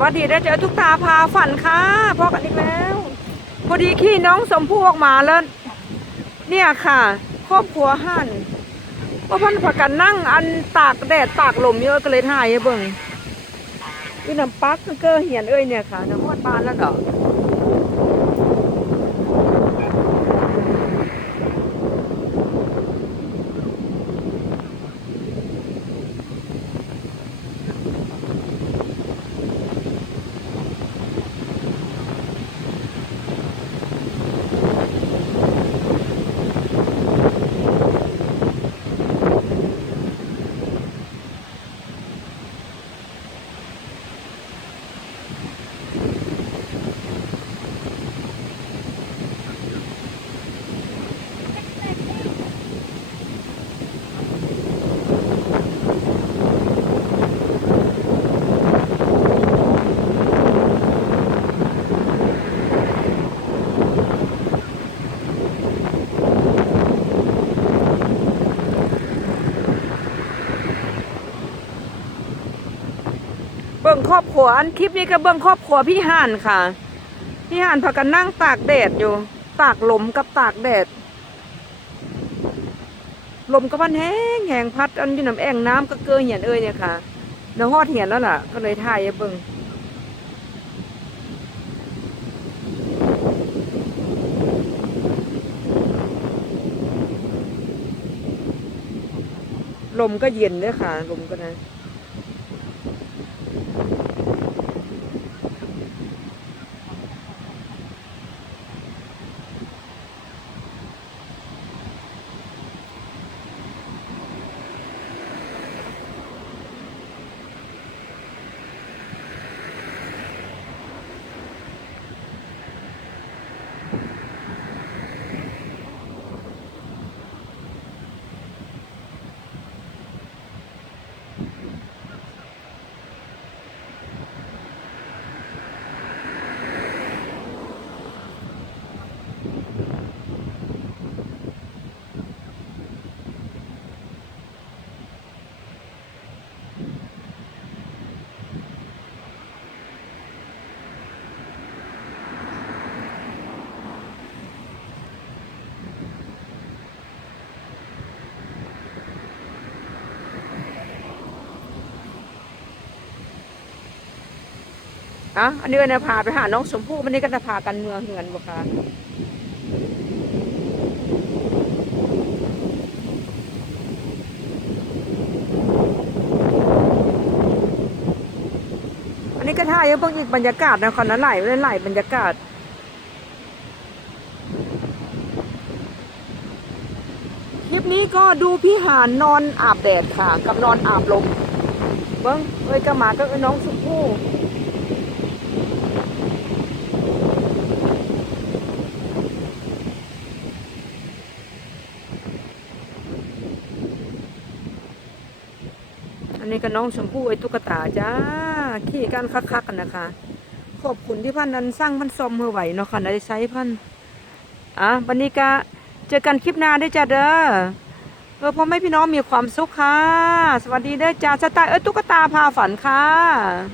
วัสดีได้เจอทุกตาพาฝันค่ะพอกันอีกแล้ว พอดีขี้น้องสมพู่ออกมาแล้ว เนี่ยค่ะ ครอบครัวหันว่าพันผักกันนั่งอันตากแดดตากลมเยอะก็เลยถ่ายให้เบิ่งอีน้ำปักเกอร์เหียนเอ้ยเนี่ยค่ะน้ำฮอดบานแล้วดอก บิ่งครอบครัวอันคลิปนี้ก็เบิ่งครอบครัวพี่ห่านค่ะ พี่ห่านพากันนั่งตากแดดอยู่ ตากลมกับตากแดด ลมก็พันแห้งแหงพัด อันอยู่น้ำแอ่งน้ำก็เกยเหียนเอ้ยเนี่ยค่ะเดี๋ยวฮอดเหียนแล้วล่ะ ก็เลยถ่ายเบิ่งลมก็เย็นด้วยค่ะ ลมก็นะ อะอันนี้ก็จะพาไปหาน้องชมพู่วันนี้ก็จะพากันเมืองเหือนบ่คะอันนี้ก็ถ่ายให้เพิ่งอีกบรรยากาศนะคอนนั้นไหลเล่ไหลบรรยากาศคลิปนี้ก็ดูพี่หานนอนอาบแดดค่ะ กับนอนอาบลมเบิ้งเอ้ยก็มาก็เอ้ยน้องชมพู่ อันนี้ก็น้องชมพู่ไอ้ตุ๊กตาจ้าขี่กันคักๆกันนะคะ ขอบคุณที่พันนั้นสร้างพันซอมมือไหวเนาะค่ะได้ใช้พันอะวันนี้ก็เจอกันคลิปหน้าได้จ้าเด้อเออพ่อแม่พี่น้องมีความสุขค่ะ สวัสดีเด้อจ้าสไตล์เอ้ตุ๊กตาพาฝันค่ะ